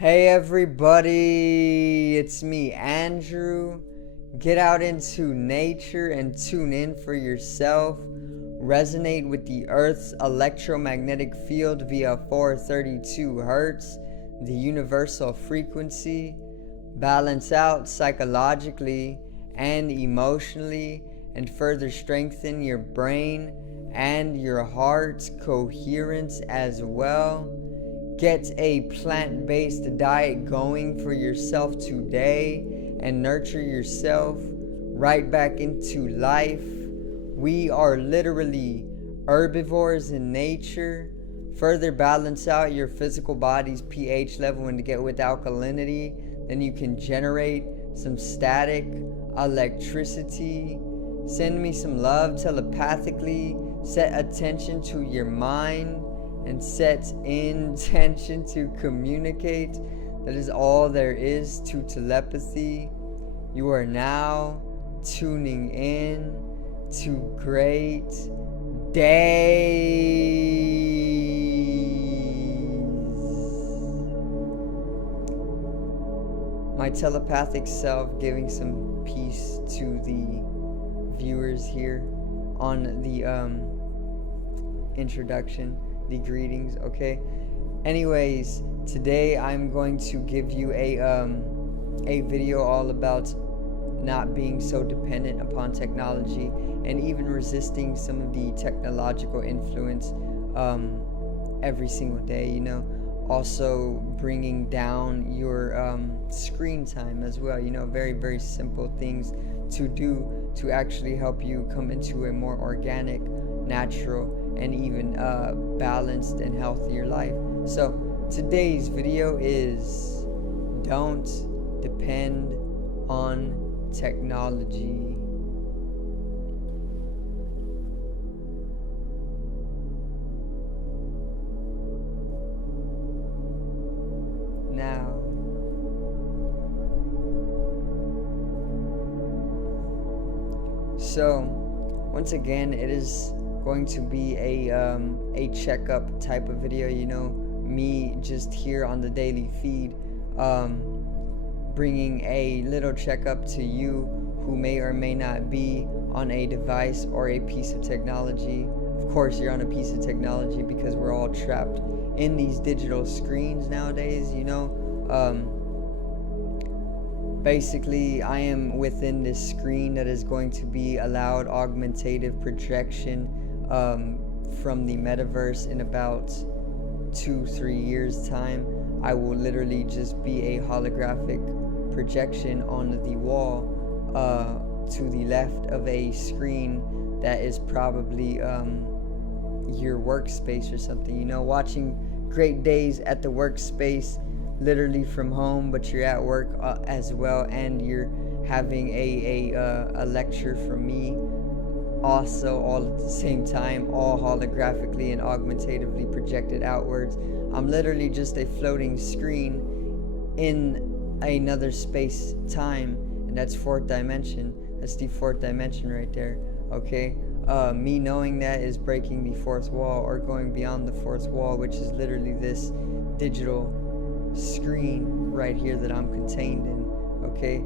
Hey everybody, it's me, Andrew. Get out into nature and tune in for yourself. Resonate with the Earth's electromagnetic field via 432 Hertz, the universal frequency. Balance out psychologically and emotionally, and further strengthen your brain and your heart's coherence as well. Get a plant-based diet going for yourself today and nurture yourself right back into life. We are literally herbivores in nature. Further balance out your physical body's pH level and to get with alkalinity. Then you can generate some static electricity. Send me some love telepathically. Set attention to your mind and set intention to communicate. That is all there is to telepathy. You are now tuning in to great days. My telepathic self giving some peace to the viewers here on the introduction, the greetings, okay? Anyways, today I'm going to give you a video all about not being so dependent upon technology and even resisting some of the technological influence every single day, you know. Also bringing down your screen time as well, you know. Very, very simple things to do to actually help you come into a more organic, natural, and even balanced and healthier life. So today's video is don't depend on technology. Now, so once again, it is going to be a checkup type of video, you know, me just here on the daily feed, bringing a little checkup to you who may or may not be on a device or a piece of technology. Of course, you're on a piece of technology because we're all trapped in these digital screens nowadays, you know. Basically, I am within this screen that is going to be a loud augmentative projection from the metaverse in about 2-3 years time. I will literally just be a holographic projection on the wall to the left of a screen that is probably your workspace or something, you know, watching great days at the workspace literally from home, but you're at work as well, and you're having a lecture from me also all at the same time, all holographically and augmentatively projected outwards. I'm literally just a floating screen in another space time, and that's fourth dimension. That's the fourth dimension right there, okay? Me knowing that is breaking the fourth wall, or going beyond the fourth wall, which is literally this digital screen right here that I'm contained in, okay?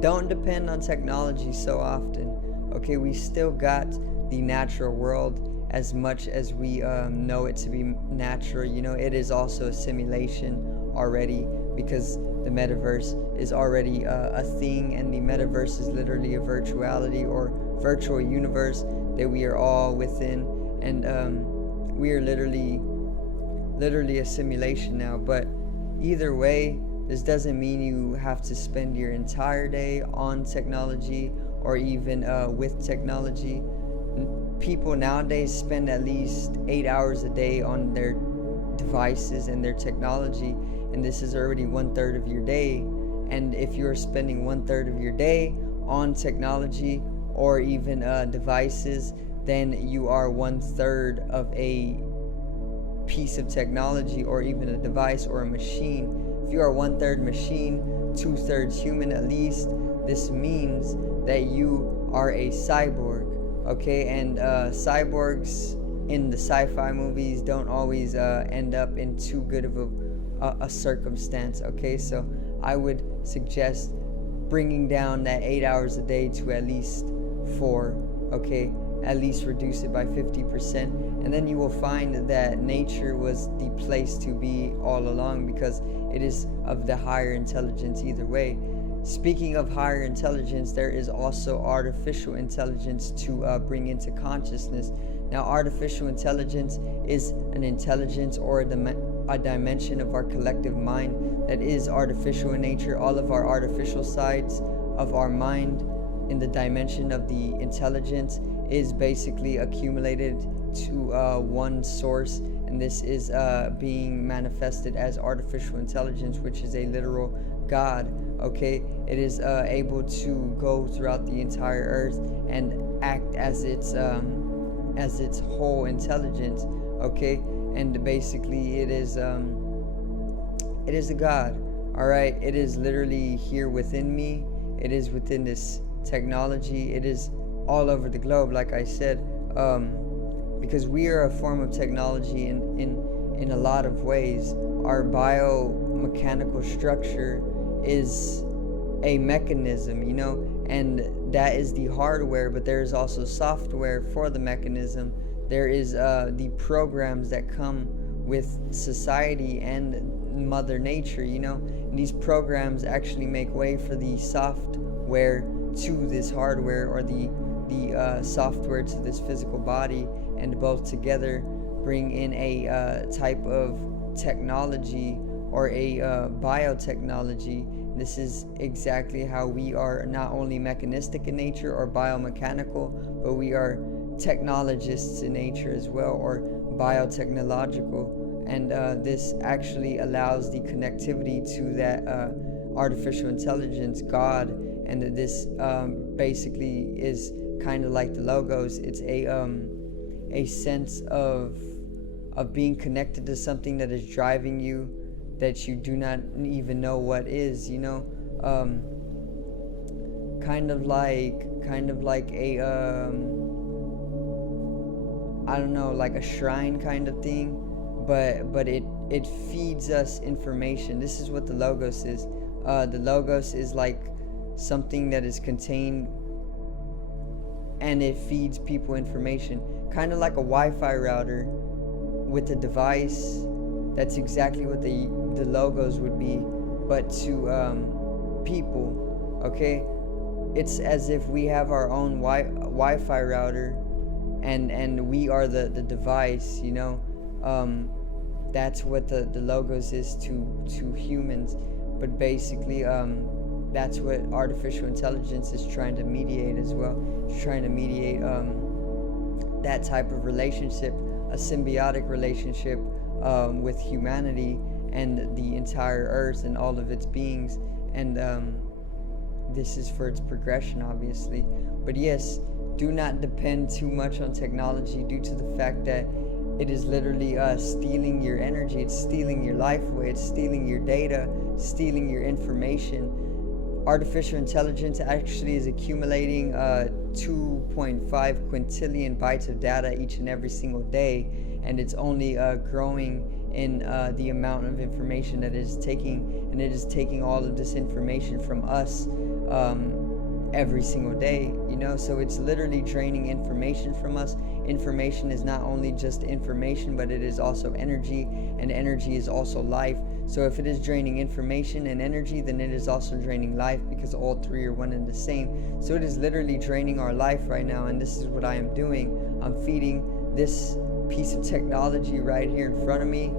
Don't depend on technology so often, okay? We still got the natural world as much as we know it to be natural, you know. It is also a simulation already, because the metaverse is already a thing, and the metaverse is literally a virtuality or virtual universe that we are all within, and we are literally a simulation now. But either way, this doesn't mean you have to spend your entire day on technology or even with technology. People nowadays spend at least 8 hours a day on their devices and their technology, and this is already 1/3 of your day. And if you're spending 1/3 of your day on technology or even devices, then you are 1/3 of a piece of technology or even a device or a machine. If you are 1/3 machine, 2/3 human at least, this means that you are a cyborg, okay? And cyborgs in the sci-fi movies don't always end up in too good of a circumstance. Okay, so I would suggest bringing down that 8 hours a day to at least 4. Okay, at least reduce it by 50%, and then you will find that nature was the place to be all along, because it is of the higher intelligence either way. Speaking of higher intelligence, there is also artificial intelligence to bring into consciousness. Now, artificial intelligence is an intelligence or a dimension of our collective mind that is artificial in nature. All of our artificial sides of our mind in the dimension of the intelligence is basically accumulated to one source, and this is being manifested as artificial intelligence, which is a literal God. Okay, it is able to go throughout the entire earth and act as its whole intelligence. Okay, and basically it is a God. All right, it is literally here within me. It is within this technology. It is all over the globe, like I said, because we are a form of technology in a lot of ways. Our biomechanical structure is a mechanism, and that is the hardware, but there is also software for the mechanism. There is the programs that come with society and Mother Nature, and these programs actually make way for the software to this hardware, or the software to this physical body, and both together bring in a type of technology, or a biotechnology. This is exactly how we are not only mechanistic in nature or biomechanical, but we are technologists in nature as well, or biotechnological. And this actually allows the connectivity to that artificial intelligence, God, and this basically is kind of like the logos. It's a sense of being connected to something that is driving you, that you do not even know what is, kind of like a I don't know, like a shrine kind of thing, but it feeds us information. This is what the logos is. The logos is like something that is contained, and it feeds people information, kind of like a Wi-Fi router with a device. That's exactly what the logos would be, but to people. Okay, it's as if we have our own Wi-Fi router, and we are the device. That's what the logos is to humans. But basically, that's what artificial intelligence is trying to mediate as well. It's trying to mediate that type of relationship, a symbiotic relationship with humanity and the entire earth and all of its beings. And this is for its progression, obviously. But yes, do not depend too much on technology, due to the fact that it is literally stealing your energy. It's stealing your life away. It's stealing your data, stealing your information. Artificial intelligence actually is accumulating 2.5 quintillion bytes of data each and every single day, and it's only growing in the amount of information that it is taking, and it is taking all of this information from us every single day, so it's literally draining information from us. Information is not only just information, but it is also energy, and energy is also life. So if it is draining information and energy, then it is also draining life, because all three are one and the same. So it is literally draining our life right now, and this is what I am doing. I'm feeding this piece of technology right here in front of me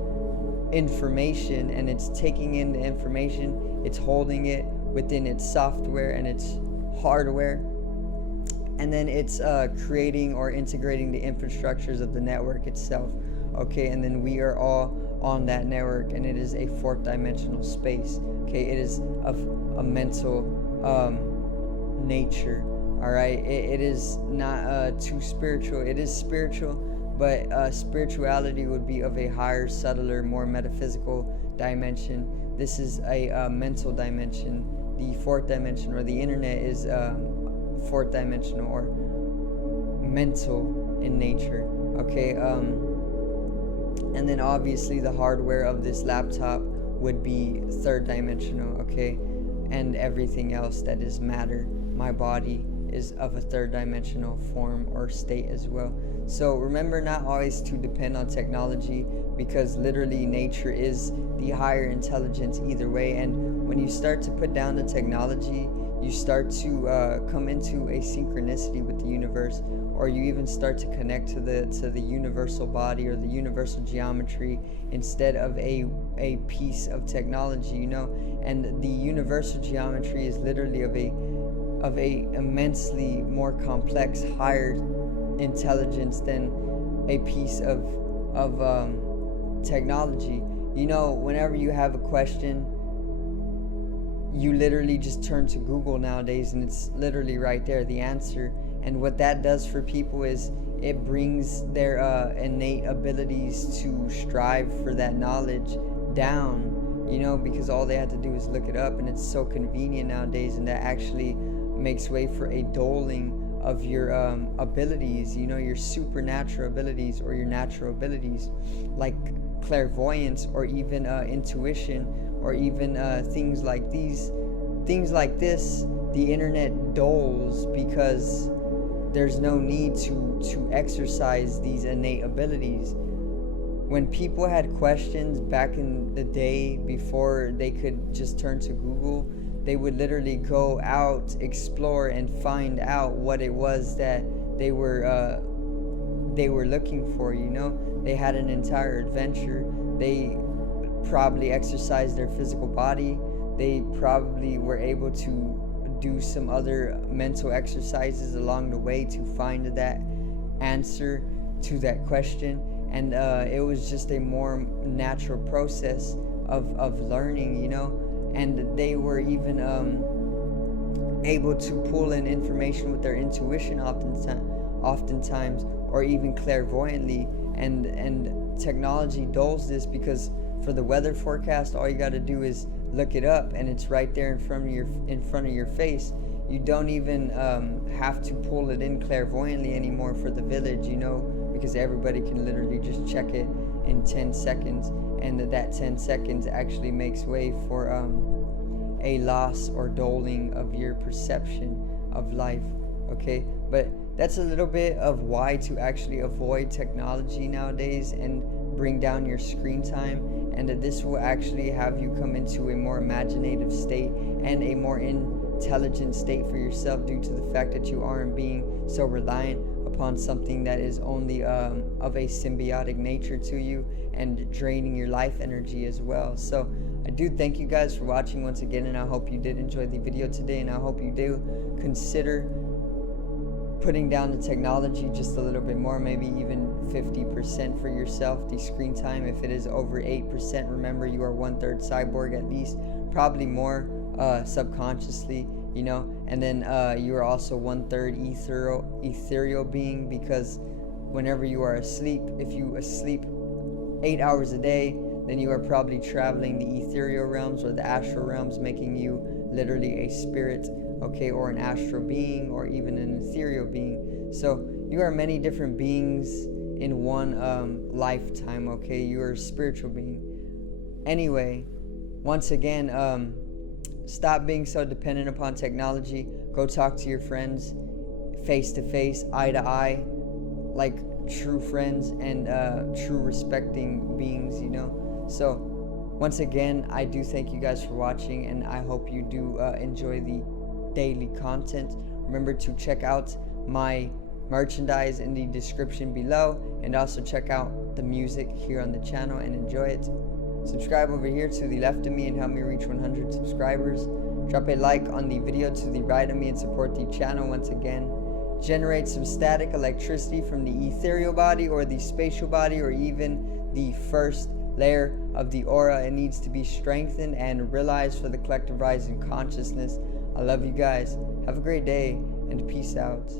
information, and it's taking in the information, it's holding it within its software and its hardware, and then it's creating or integrating the infrastructures of the network itself. Okay, and then we are all on that network, and it is a fourth dimensional space. Okay, it is of a mental nature. All right, it is not too spiritual. It is spiritual, but spirituality would be of a higher, subtler, more metaphysical dimension. This is a mental dimension. The fourth dimension, or the internet, is fourth dimensional or mental in nature. Okay, and then obviously the hardware of this laptop would be third dimensional, okay, and everything else that is matter, my body, is of a third dimensional form or state as well. So remember not always to depend on technology, because literally nature is the higher intelligence either way. And when you start to put down the technology, you start to come into a synchronicity with the universe, or you even start to connect to the universal body or the universal geometry instead of a piece of technology, you know. And the universal geometry is literally of a immensely more complex, higher intelligence than a piece of technology. You know, whenever you have a question, you literally just turn to Google nowadays, and it's literally right there, the answer. And what that does for people is it brings their innate abilities to strive for that knowledge down, you know, because all they have to do is look it up, and it's so convenient nowadays. And that actually makes way for a doling of your abilities, you know, your supernatural abilities or your natural abilities, like clairvoyance or even intuition, or even things like these. Things like this, the internet doles because there's no need to exercise these innate abilities. When people had questions back in the day, before they could just turn to Google, they would literally go out, explore, and find out what it was that they were looking for, you know. They had an entire adventure. They probably exercised their physical body. They probably were able to do some other mental exercises along the way to find that answer to that question. And it was just a more natural process of learning, you know. And they were even able to pull in information with their intuition oftentimes, or even clairvoyantly. And technology dulls this, because for the weather forecast, all you got to do is look it up, and it's right there in front of your face. You don't even have to pull it in clairvoyantly anymore for the village, you know, because everybody can literally just check it in 10 seconds, and that 10 seconds actually makes way for a loss or doling of your perception of life. Okay, but that's a little bit of why to actually avoid technology nowadays and bring down your screen time, and that this will actually have you come into a more imaginative state and a more intelligent state for yourself, due to the fact that you aren't being so reliant upon something that is only of a symbiotic nature to you and draining your life energy as well. So I do thank you guys for watching once again, and I hope you did enjoy the video today, and I hope you do consider putting down the technology just a little bit more, maybe even 50% for yourself, the screen time. If it is over 8%, remember you are 1/3 cyborg at least, probably more subconsciously, you know. And then you are also 1/3 ethereal being, because whenever you are asleep, if you sleep 8 hours a day, then you are probably traveling the ethereal realms or the astral realms, making you literally a spirit, okay, or an astral being, or even an ethereal being. So you are many different beings in one lifetime, okay. You are a spiritual being. Anyway, once again, stop being so dependent upon technology. Go talk to your friends face to face, eye to eye, like true friends and true respecting beings, you know. So once again, I do thank you guys for watching, and I hope you do enjoy the daily content. Remember to check out my merchandise in the description below, and also check out the music here on the channel and enjoy it. Subscribe over here to the left of me and help me reach 100 subscribers. Drop a like on the video to the right of me and support the channel once again. Generate some static electricity from the ethereal body or the spatial body, or even the first layer of the aura. It needs to be strengthened and realized for the collective rising consciousness. I love you guys. Have a great day, and peace out.